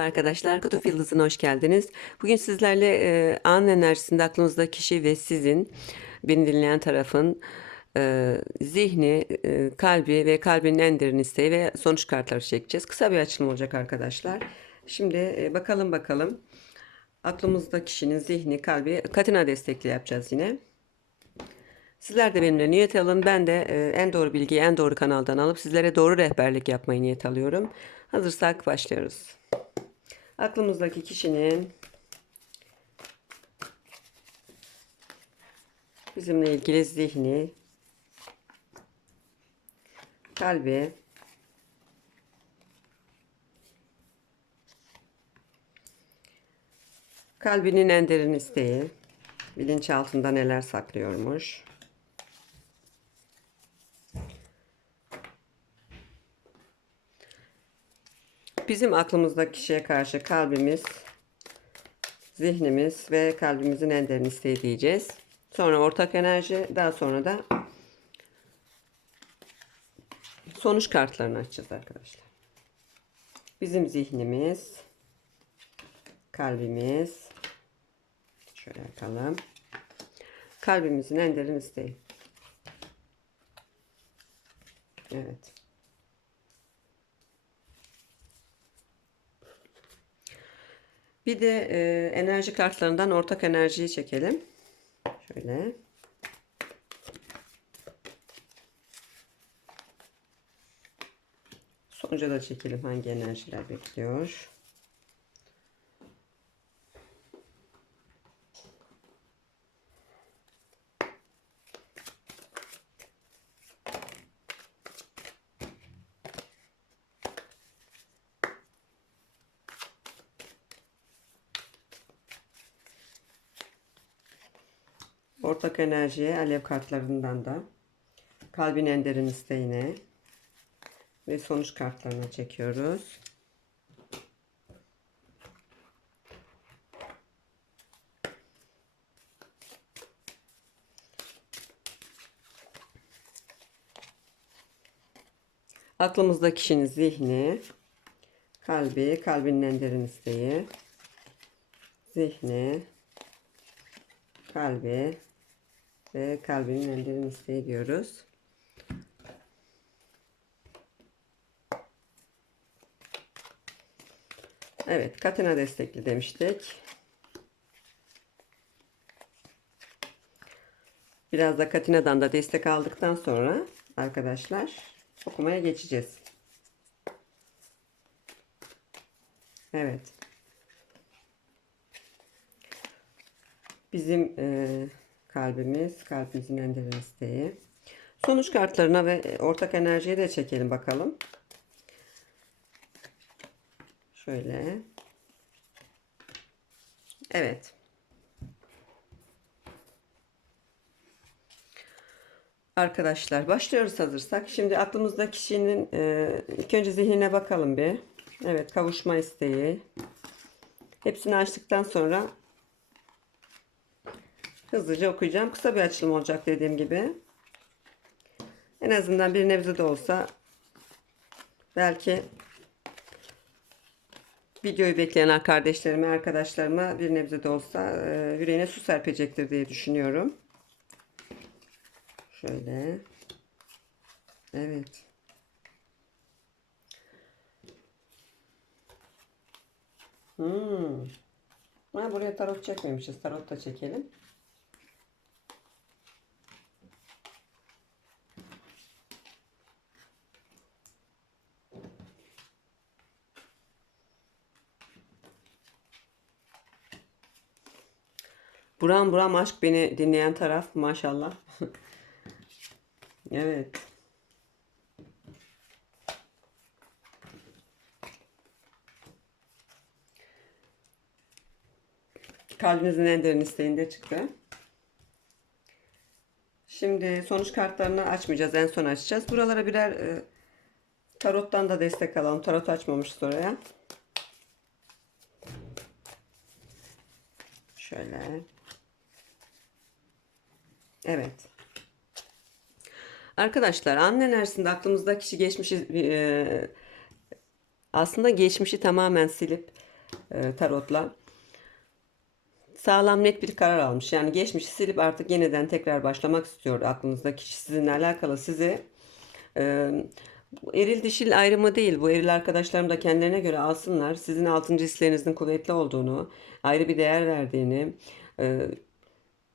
Arkadaşlar Kutup Yıldızı'na hoş geldiniz. Bugün sizlerle e, an enerjisinde aklınızda kişi ve sizin, beni dinleyen tarafın e, zihni, e, kalbi ve kalbinin en derin isteği ve sonuç kartları çekeceğiz. Kısa bir açılım olacak arkadaşlar. Şimdi e, bakalım bakalım. Aklımızda kişinin zihni, kalbi katina destekli yapacağız yine. Sizler de benimle niyet alın. Ben de e, en doğru bilgiyi en doğru kanaldan alıp sizlere doğru rehberlik yapmayı niyet alıyorum. Hazırsak başlıyoruz. Aklımızdaki kişinin bizimle ilgili zihni, kalbi, kalbinin en derin isteği, bilinçaltında neler saklıyormuş. Bizim aklımızdaki kişiye karşı kalbimiz, zihnimiz ve kalbimizin en derin isteği diyeceğiz. Sonra ortak enerji, daha sonra da sonuç kartlarını açacağız arkadaşlar. Bizim zihnimiz, kalbimiz, şöyle yapalım. Kalbimizin en derin isteği. Evet. Bir de e, enerji kartlarından ortak enerjiyi çekelim. Şöyle. Sonuca da çekelim hangi enerjiler bekliyor. Ortak enerjiye alev kartlarından da kalbin en derin isteğine ve sonuç kartlarına çekiyoruz. Aklımızda kişinin zihni, kalbi, kalbinin en derin isteği, zihni, kalbi ve kalbinin en derin isteği. Evet, katina destekli demiştik. Biraz da katinadan da destek aldıktan sonra arkadaşlar okumaya geçeceğiz. Evet. Bizim e, kalbimiz, kalbimizin en derin isteği. Sonuç kartlarına ve ortak enerjiye de çekelim bakalım. Şöyle. Evet. Arkadaşlar başlıyoruz hazırsak. Şimdi aklımızda kişinin e, ilk önce zihnine bakalım bir. Evet kavuşma isteği. Hepsini açtıktan sonra hızlıca okuyacağım. Kısa bir açılım olacak dediğim gibi. En azından bir nebze de olsa belki videoyu bekleyen kardeşlerime, arkadaşlarıma bir nebze de olsa e, yüreğine su serpecektir diye düşünüyorum. Şöyle. Evet. Hmm. Ha, buraya tarot çekmemişiz. Tarot da çekelim. Buram buram aşk beni dinleyen taraf maşallah. evet. Kalbinizin en derin isteğinde çıktı. Şimdi sonuç kartlarını açmayacağız. En son açacağız. Buralara birer e, tarottan da destek alalım. Tarot açmamışız oraya. Şöyle. Evet. Arkadaşlar anne enerjisinde aklımızda kişi geçmişi e, aslında geçmişi tamamen silip e, tarotla sağlam net bir karar almış. Yani geçmişi silip artık yeniden tekrar başlamak istiyor aklınızda kişi sizinle alakalı sizi e, eril dişil ayrımı değil. Bu eril arkadaşlarım da kendilerine göre alsınlar. Sizin altıncı hislerinizin kuvvetli olduğunu, ayrı bir değer verdiğini, e,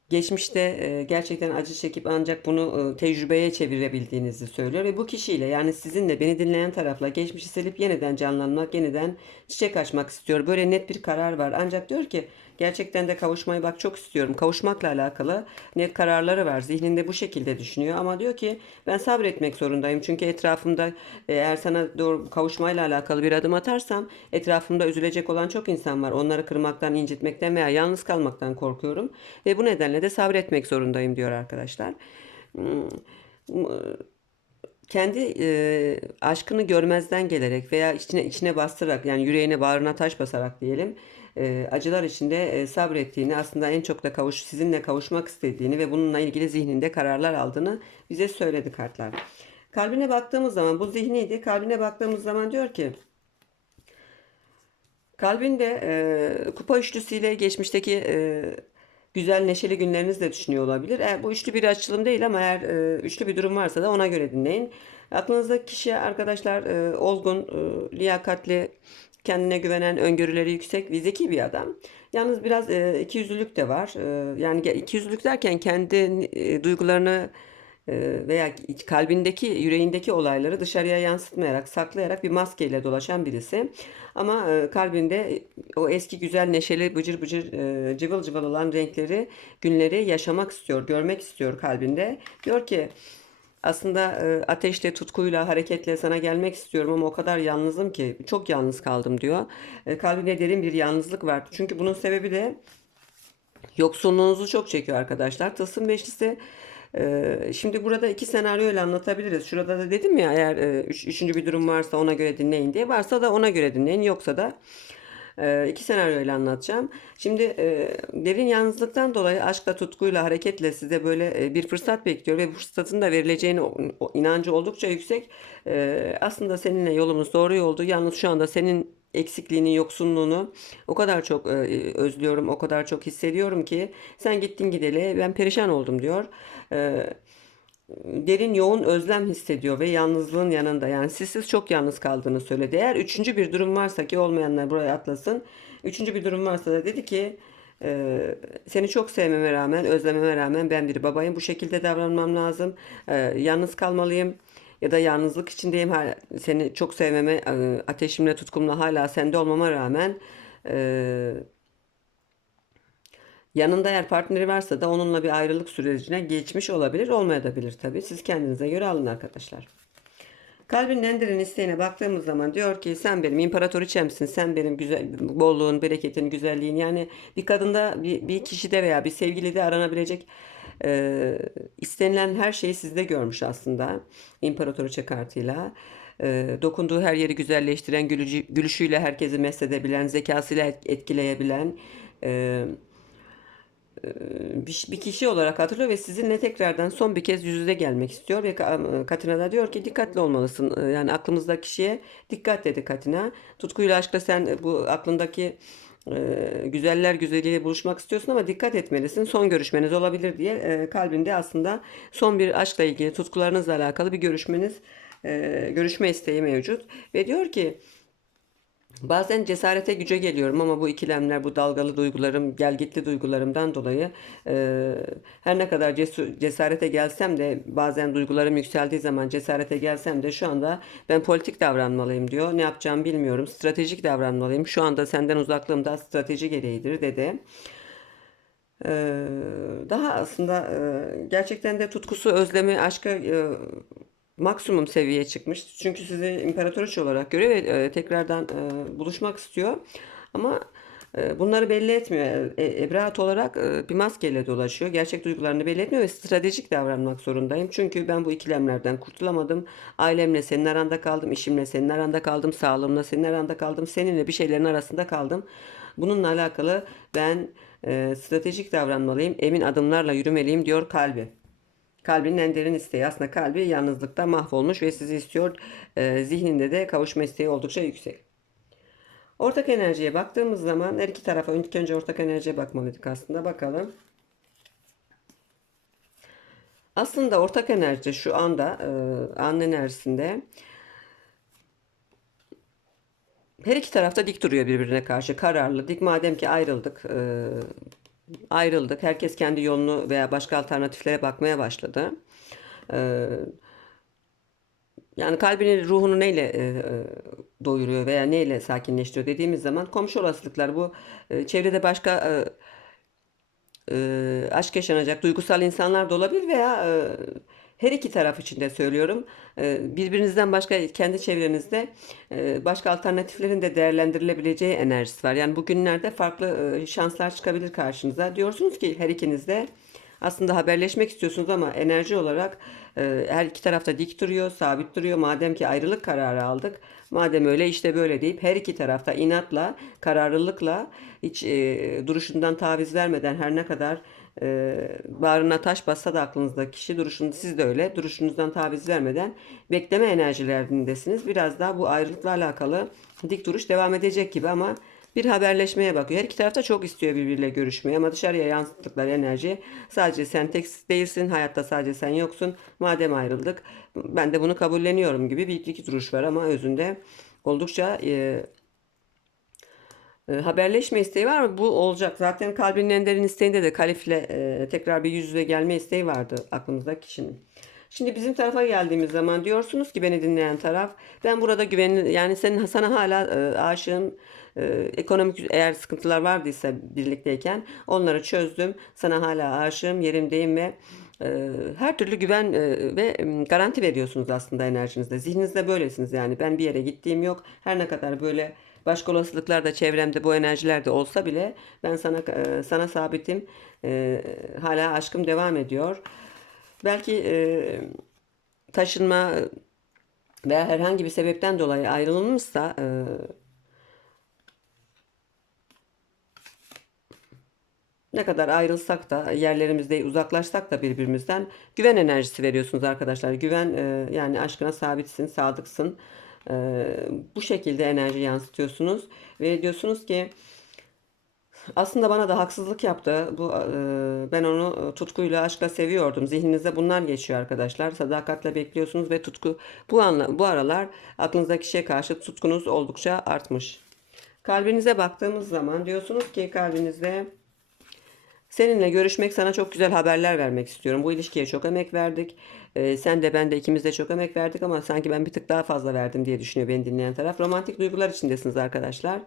geçmişte e, gerçekten acı çekip ancak bunu e, tecrübeye çevirebildiğinizi söylüyor ve bu kişiyle yani sizinle beni dinleyen tarafla geçmişi silip yeniden canlanmak, yeniden çiçek açmak istiyor. Böyle net bir karar var. Ancak diyor ki gerçekten de kavuşmayı bak çok istiyorum. Kavuşmakla alakalı net kararları var. Zihninde bu şekilde düşünüyor ama diyor ki ben sabretmek zorundayım. Çünkü etrafımda e, eğer sana doğru kavuşmayla alakalı bir adım atarsam etrafımda üzülecek olan çok insan var. Onları kırmaktan, incitmekten veya yalnız kalmaktan korkuyorum ve bu nedenle de sabretmek zorundayım diyor arkadaşlar. Hmm, kendi e, aşkını görmezden gelerek veya içine içine bastırarak yani yüreğine bağrına taş basarak diyelim e, acılar içinde e, sabrettiğini aslında en çok da kavuş sizinle kavuşmak istediğini ve bununla ilgili zihninde kararlar aldığını bize söyledi kartlar. Kalbine baktığımız zaman bu zihniydi. Kalbine baktığımız zaman diyor ki kalbinde e, kupa üçlüsüyle geçmişteki e, güzel neşeli günlerinizi de düşünüyor olabilir. Eğer bu üçlü bir açılım değil ama eğer e, üçlü bir durum varsa da ona göre dinleyin. Aklınızdaki kişi arkadaşlar e, olgun, e, liyakatli, kendine güvenen, öngörüleri yüksek ve zeki bir adam. Yalnız biraz e, ikiyüzlülük de var. E, yani ikiyüzlülük derken kendi e, duygularını e, veya kalbindeki, yüreğindeki olayları dışarıya yansıtmayarak, saklayarak bir maskeyle dolaşan birisi. Ama e, kalbinde o eski güzel, neşeli, bıcır bıcır, e, cıvıl cıvıl olan renkleri, günleri yaşamak istiyor, görmek istiyor kalbinde. Diyor ki aslında e, ateşle, tutkuyla, hareketle sana gelmek istiyorum ama o kadar yalnızım ki çok yalnız kaldım diyor. E, kalbinde derin bir yalnızlık var. Çünkü bunun sebebi de Yoksunluğunuzu çok çekiyor arkadaşlar. Tılsım beşlisi e, şimdi burada iki senaryoyla anlatabiliriz. Şurada da dedim ya eğer e, üç- üçüncü bir durum varsa ona göre dinleyin diye. Varsa da ona göre dinleyin. Yoksa da e, iki senaryoyla anlatacağım. Şimdi e, derin yalnızlıktan dolayı aşkla, tutkuyla, hareketle size böyle e, bir fırsat bekliyor ve bu fırsatın da verileceğine inancı oldukça yüksek. E, aslında seninle yolumuz doğru yoldu. Yalnız şu anda senin eksikliğini, yoksunluğunu o kadar çok e, özlüyorum, o kadar çok hissediyorum ki sen gittin gideli ben perişan oldum diyor. E, derin yoğun özlem hissediyor ve yalnızlığın yanında yani sizsiz çok yalnız kaldığını söyledi. Eğer üçüncü bir durum varsa ki olmayanlar buraya atlasın. Üçüncü bir durum varsa da dedi ki e, seni çok sevmeme rağmen, özlememe rağmen ben bir babayım. Bu şekilde davranmam lazım. E, yalnız kalmalıyım ya da yalnızlık içindeyim. Seni çok sevmeme, e, ateşimle, tutkumla hala sende olmama rağmen e, yanında eğer partneri varsa da onunla bir ayrılık sürecine geçmiş olabilir, olmayabilir tabii. Siz kendinize göre alın arkadaşlar. Kalbin en derin isteğine baktığımız zaman diyor ki sen benim imparatoriçemsin, sen benim güzel bolluğun, bereketin, güzelliğin. Yani bir kadında, bir, bir kişide veya bir sevgilide aranabilecek e, istenilen her şeyi sizde görmüş aslında imparatoriçe kartıyla. E, dokunduğu her yeri güzelleştiren, gülücü, gülüşüyle herkesi mesedebilen, zekasıyla et- etkileyebilen, e, bir, kişi olarak hatırlıyor ve sizinle tekrardan son bir kez yüz yüze gelmek istiyor ve Ka- Katina da diyor ki dikkatli olmalısın. Yani aklımızdaki kişiye dikkat dedi Katina. Tutkuyla aşkla sen bu aklındaki güzeller güzeliyle buluşmak istiyorsun ama dikkat etmelisin. Son görüşmeniz olabilir diye kalbinde aslında son bir aşkla ilgili tutkularınızla alakalı bir görüşmeniz görüşme isteği mevcut ve diyor ki Bazen cesarete güce geliyorum ama bu ikilemler, bu dalgalı duygularım, gelgitli duygularımdan dolayı e, her ne kadar cesu- cesarete gelsem de bazen duygularım yükseldiği zaman cesarete gelsem de şu anda ben politik davranmalıyım diyor. Ne yapacağımı bilmiyorum. Stratejik davranmalıyım. Şu anda senden uzaklığım da strateji gereğidir dedi. Ee, daha aslında e, gerçekten de tutkusu, özlemi, aşka e, maksimum seviyeye çıkmış. Çünkü sizi imparatoriçe olarak görüyor ve e, tekrardan e, buluşmak istiyor. Ama e, bunları belli etmiyor. E, Ebraat olarak e, bir maskeyle dolaşıyor. Gerçek duygularını belli etmiyor ve stratejik davranmak zorundayım. Çünkü ben bu ikilemlerden kurtulamadım. Ailemle senin aranda kaldım, işimle senin aranda kaldım, sağlığımla senin aranda kaldım, seninle bir şeylerin arasında kaldım. Bununla alakalı ben e, stratejik davranmalıyım, emin adımlarla yürümeliyim diyor kalbi. Kalbinin en derin isteği aslında kalbi yalnızlıkta mahvolmuş ve sizi istiyor. E, zihninde de kavuşma isteği oldukça yüksek. Ortak enerjiye baktığımız zaman her iki tarafa önce ortak enerjiye bakmalıydık aslında. Bakalım. Aslında ortak enerji şu anda e, an enerjisinde her iki tarafta dik duruyor birbirine karşı kararlı dik madem ki ayrıldık e, ayrıldık herkes kendi yolunu veya başka alternatiflere bakmaya başladı. E, yani kalbini ruhunu neyle e, e, doyuruyor veya neyle sakinleştiriyor dediğimiz zaman komşu olasılıklar bu e, çevrede başka aşk yaşanacak duygusal insanlar da olabilir veya her iki taraf için de söylüyorum. E, birbirinizden başka kendi çevrenizde e, başka alternatiflerin de değerlendirilebileceği enerjisi var. Yani bugünlerde farklı e, şanslar çıkabilir karşınıza. Diyorsunuz ki her ikiniz de aslında haberleşmek istiyorsunuz ama enerji olarak e, her iki tarafta dik duruyor, sabit duruyor. Madem ki ayrılık kararı aldık, madem öyle işte böyle deyip her iki tarafta inatla, kararlılıkla hiç duruşundan taviz vermeden her ne kadar e, bağrına taş bassa da aklınızdaki kişi duruşunu siz de öyle duruşunuzdan taviz vermeden bekleme enerjilerindesiniz. Biraz daha bu ayrılıkla alakalı dik duruş devam edecek gibi ama bir haberleşmeye bakıyor. Her iki tarafta çok istiyor birbiriyle görüşmeyi ama dışarıya yansıttıkları enerji sadece sen tek değilsin, hayatta sadece sen yoksun. Madem ayrıldık ben de bunu kabulleniyorum gibi bir iki duruş var ama özünde oldukça e, e, haberleşme isteği var mı? Bu olacak. Zaten kalbinin en derin isteğinde de kalifle e, tekrar bir yüz yüze gelme isteği vardı aklımızda kişinin. Şimdi bizim tarafa geldiğimiz zaman diyorsunuz ki beni dinleyen taraf ben burada güvenli yani senin sana hala e, aşığım e, ekonomik eğer sıkıntılar vardıysa birlikteyken onları çözdüm sana hala aşığım yerimdeyim ve e, her türlü güven ve garanti veriyorsunuz aslında enerjinizde zihninizde böylesiniz yani ben bir yere gittiğim yok her ne kadar böyle başka olasılıklar da çevremde bu enerjiler de olsa bile ben sana e, sana sabitim e, hala aşkım devam ediyor. Belki e, taşınma veya herhangi bir sebepten dolayı ayrılmışsa ne kadar ayrılsak da yerlerimizde uzaklaşsak da birbirimizden güven enerjisi veriyorsunuz arkadaşlar. Güven yani aşkına sabitsin, sadıksın. E, bu şekilde enerji yansıtıyorsunuz ve diyorsunuz ki aslında bana da haksızlık yaptı. Bu e, ben onu tutkuyla, aşkla seviyordum. Zihninizde bunlar geçiyor arkadaşlar. Sadakatle bekliyorsunuz ve tutku bu anla bu aralar aklınızdaki kişiye karşı tutkunuz oldukça artmış. Kalbinize baktığımız zaman diyorsunuz ki kalbinizde Seninle görüşmek, sana çok güzel haberler vermek istiyorum. Bu ilişkiye çok emek verdik. Ee, sen de ben de ikimiz de çok emek verdik ama sanki ben bir tık daha fazla verdim diye düşünüyor beni dinleyen taraf. Romantik duygular içindesiniz arkadaşlar.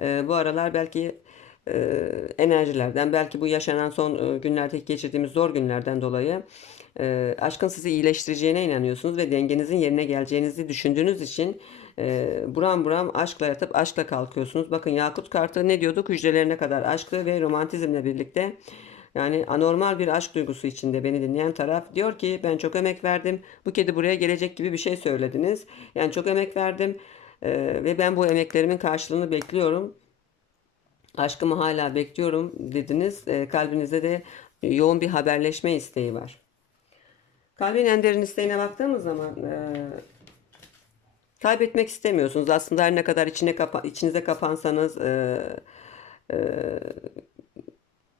Ee, bu aralar belki e, enerjilerden, belki bu yaşanan son e, günlerde geçirdiğimiz zor günlerden dolayı e, aşkın sizi iyileştireceğine inanıyorsunuz ve dengenizin yerine geleceğinizi düşündüğünüz için e, buram buram aşkla yatıp aşkla kalkıyorsunuz. Bakın Yakut kartı ne diyorduk? Hücrelerine kadar aşklı ve romantizmle birlikte yani anormal bir aşk duygusu içinde beni dinleyen taraf diyor ki ben çok emek verdim. Bu kedi buraya gelecek gibi bir şey söylediniz. Yani çok emek verdim e, ve ben bu emeklerimin karşılığını bekliyorum. Aşkımı hala bekliyorum dediniz. E, kalbinizde de yoğun bir haberleşme isteği var. Kalbin en derin isteğine baktığımız zaman e, kaybetmek istemiyorsunuz. Aslında her ne kadar içine kapa içinize kapansanız e, e,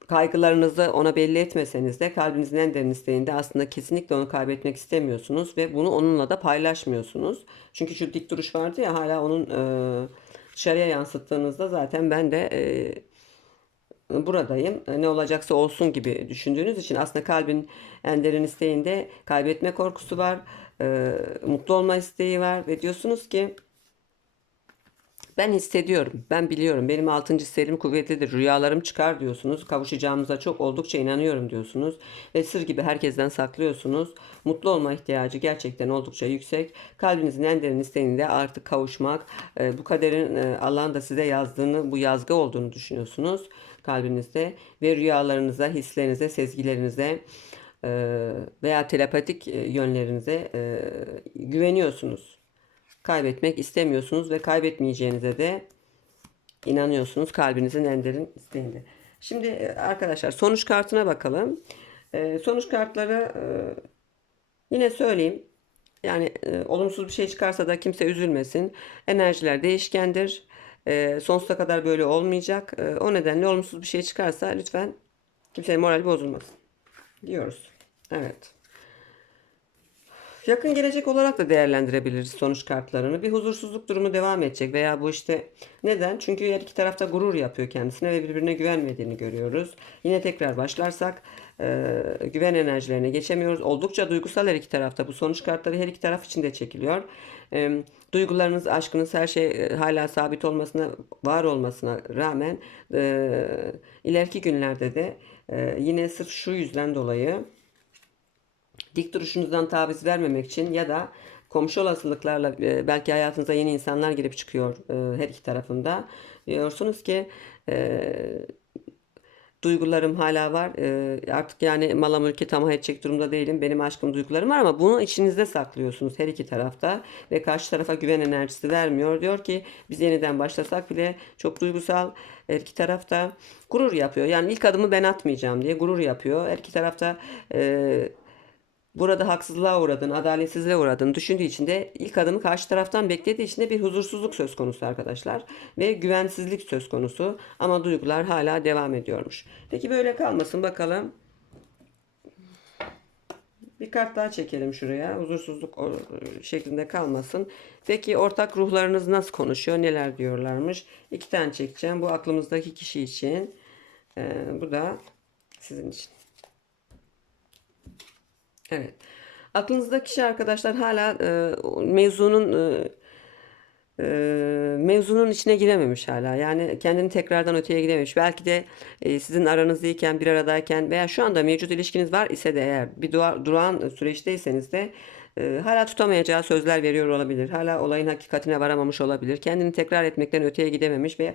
kaygılarınızı ona belli etmeseniz de kalbinizin en derin isteğinde aslında kesinlikle onu kaybetmek istemiyorsunuz ve bunu onunla da paylaşmıyorsunuz. Çünkü şu dik duruş vardı ya hala onun e, dışarıya yansıttığınızda zaten ben de e, buradayım. Ne olacaksa olsun gibi düşündüğünüz için aslında kalbin en derin isteğinde kaybetme korkusu var. E, mutlu olma isteği var ve diyorsunuz ki ben hissediyorum, ben biliyorum. Benim altıncı hislerim kuvvetlidir. Rüyalarım çıkar diyorsunuz. Kavuşacağımıza çok oldukça inanıyorum diyorsunuz. Ve sır gibi herkesten saklıyorsunuz. Mutlu olma ihtiyacı gerçekten oldukça yüksek. Kalbinizin en derin isteğinde artık kavuşmak, e, bu kaderin e, Allah'ın da size yazdığını, bu yazgı olduğunu düşünüyorsunuz kalbinizde. Ve rüyalarınıza, hislerinize, sezgilerinize e, veya telepatik e, yönlerinize e, güveniyorsunuz kaybetmek istemiyorsunuz ve kaybetmeyeceğinize de inanıyorsunuz kalbinizin en derin isteğinde. Şimdi e, arkadaşlar sonuç kartına bakalım. E, sonuç kartları e, yine söyleyeyim. Yani olumsuz bir şey çıkarsa da kimse üzülmesin. Enerjiler değişkendir. E, sonsuza kadar böyle olmayacak. E, o nedenle olumsuz bir şey çıkarsa lütfen kimsenin morali bozulmasın diyoruz. Evet. Yakın gelecek olarak da değerlendirebiliriz sonuç kartlarını. Bir huzursuzluk durumu devam edecek veya bu işte neden? Çünkü her iki tarafta gurur yapıyor kendisine ve birbirine güvenmediğini görüyoruz. Yine tekrar başlarsak e, güven enerjilerine geçemiyoruz. Oldukça duygusal her iki tarafta. Bu sonuç kartları her iki taraf için de çekiliyor. E, duygularınız, aşkınız her şey e, hala sabit olmasına, var olmasına rağmen e, ileriki günlerde de e, yine sırf şu yüzden dolayı dik duruşunuzdan taviz vermemek için ya da komşu olasılıklarla e, belki hayatınıza yeni insanlar girip çıkıyor e, her iki tarafında. Diyorsunuz ki e, duygularım hala var. E, artık yani mala mülke tamah edecek durumda değilim. Benim aşkım duygularım var ama bunu içinizde saklıyorsunuz her iki tarafta ve karşı tarafa güven enerjisi vermiyor. Diyor ki biz yeniden başlasak bile çok duygusal her iki tarafta gurur yapıyor. Yani ilk adımı ben atmayacağım diye gurur yapıyor. Her iki tarafta e, burada haksızlığa uğradığını, adaletsizliğe uğradığını düşündüğü için de ilk adımı karşı taraftan beklediği için de bir huzursuzluk söz konusu arkadaşlar. Ve güvensizlik söz konusu ama duygular hala devam ediyormuş. Peki böyle kalmasın bakalım. Bir kart daha çekelim şuraya. Huzursuzluk şeklinde kalmasın. Peki ortak ruhlarınız nasıl konuşuyor? Neler diyorlarmış? İki tane çekeceğim. Bu aklımızdaki kişi için. Ee, bu da sizin için. Evet. Aklınızdaki kişi arkadaşlar hala e, mevzunun e, e, mevzunun içine girememiş hala. Yani kendini tekrardan öteye gidememiş. Belki de e, sizin aranızdayken, bir aradayken veya şu anda mevcut ilişkiniz var ise de eğer bir dua, durağan süreçteyseniz de e, hala tutamayacağı sözler veriyor olabilir. Hala olayın hakikatine varamamış olabilir. Kendini tekrar etmekten öteye gidememiş ve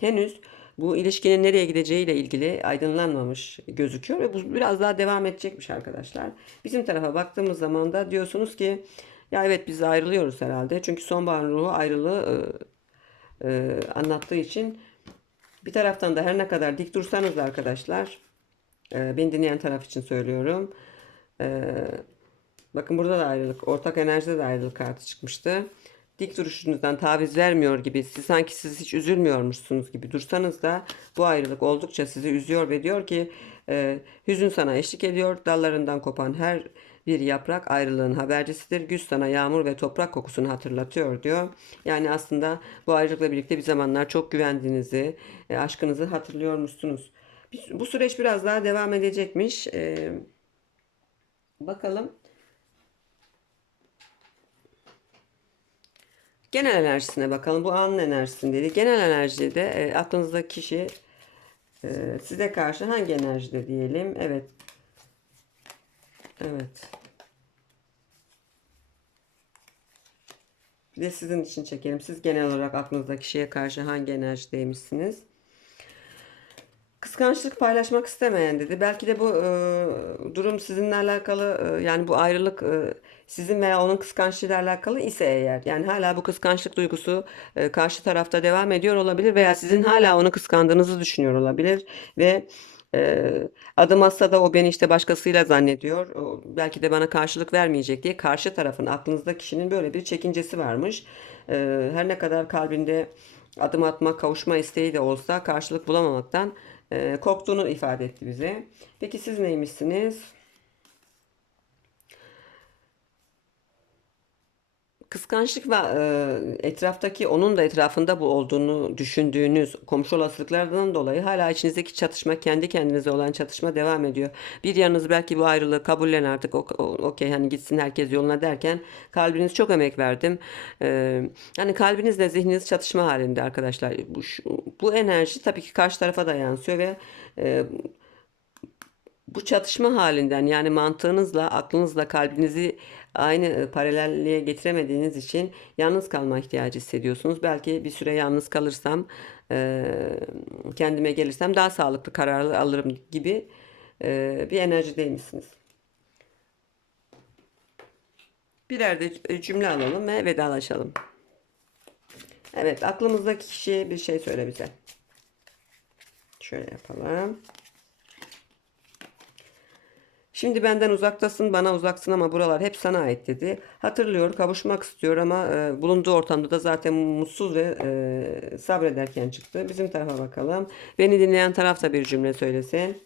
henüz bu ilişkinin nereye gideceğiyle ilgili aydınlanmamış gözüküyor ve bu biraz daha devam edecekmiş arkadaşlar. Bizim tarafa baktığımız zaman da diyorsunuz ki ya evet biz ayrılıyoruz herhalde. Çünkü sonbaharın ruhu ayrılığı e, e, anlattığı için bir taraftan da her ne kadar dik dursanız da arkadaşlar e, beni dinleyen taraf için söylüyorum. E, bakın burada da ayrılık, ortak enerjide de ayrılık kartı çıkmıştı dik duruşunuzdan taviz vermiyor gibi, siz sanki siz hiç üzülmüyormuşsunuz gibi dursanız da bu ayrılık oldukça sizi üzüyor ve diyor ki e, hüzün sana eşlik ediyor. Dallarından kopan her bir yaprak ayrılığın habercisidir. Güz sana yağmur ve toprak kokusunu hatırlatıyor diyor. Yani aslında bu ayrılıkla birlikte bir zamanlar çok güvendiğinizi, e, aşkınızı hatırlıyormuşsunuz. Bu süreç biraz daha devam edecekmiş. E, bakalım. Genel enerjisine bakalım. Bu anın enerjisindeydi. Genel enerjide e, aklınızdaki kişi e, size karşı hangi enerjide diyelim? Evet. Evet. Bir de sizin için çekelim. Siz genel olarak aklınızdaki kişiye karşı hangi enerjideymişsiniz? Kıskançlık paylaşmak istemeyen dedi. Belki de bu e, durum sizinle alakalı e, yani bu ayrılık e, sizin veya onun kıskançlığıyla alakalı ise eğer yani hala bu kıskançlık duygusu e, karşı tarafta devam ediyor olabilir veya sizin hala onu kıskandığınızı düşünüyor olabilir ve e, adım atsa da o beni işte başkasıyla zannediyor. O, belki de bana karşılık vermeyecek diye karşı tarafın aklınızda kişinin böyle bir çekincesi varmış. E, her ne kadar kalbinde adım atma, kavuşma isteği de olsa karşılık bulamamaktan e, korktuğunu ifade etti bize. Peki siz neymişsiniz? Kıskançlık ve e, etraftaki onun da etrafında bu olduğunu düşündüğünüz komşu olasılıklardan dolayı hala içinizdeki çatışma kendi kendinize olan çatışma devam ediyor. Bir yanınız belki bu ayrılığı kabullen artık okey hani gitsin herkes yoluna derken kalbiniz çok emek verdim. E, kalbinizle zihniniz çatışma halinde arkadaşlar. Bu, şu- bu enerji tabii ki karşı tarafa da yansıyor ve e, bu çatışma halinden yani mantığınızla, aklınızla, kalbinizi aynı paralelliğe getiremediğiniz için yalnız kalma ihtiyacı hissediyorsunuz. Belki bir süre yalnız kalırsam, kendime gelirsem daha sağlıklı kararlar alırım gibi bir enerjideymişsiniz. Birer de cümle alalım ve vedalaşalım. Evet, aklımızdaki kişi bir şey söyle bize. Şöyle yapalım. Şimdi benden uzaktasın, bana uzaksın ama buralar hep sana ait dedi. Hatırlıyor, kavuşmak istiyor ama e, bulunduğu ortamda da zaten mutsuz ve e, sabrederken çıktı. Bizim tarafa bakalım. Beni dinleyen taraf da bir cümle söylesin.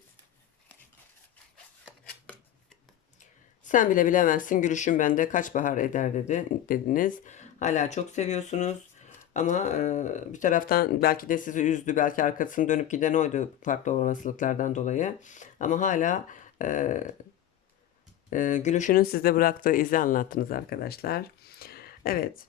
Sen bile bilemezsin gülüşün bende kaç bahar eder dedi dediniz. Hala çok seviyorsunuz. Ama e, bir taraftan belki de sizi üzdü, belki arkasını dönüp giden oydu farklı olasılıklardan dolayı. Ama hala e, e, gülüşünün sizde bıraktığı izi anlattınız arkadaşlar. Evet.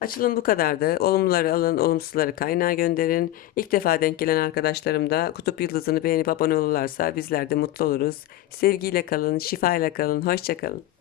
Açılım bu kadardı. Olumluları alın, olumsuzları kaynağa gönderin. İlk defa denk gelen arkadaşlarım da kutup yıldızını beğenip abone olurlarsa bizler de mutlu oluruz. Sevgiyle kalın, şifayla kalın, hoşça kalın.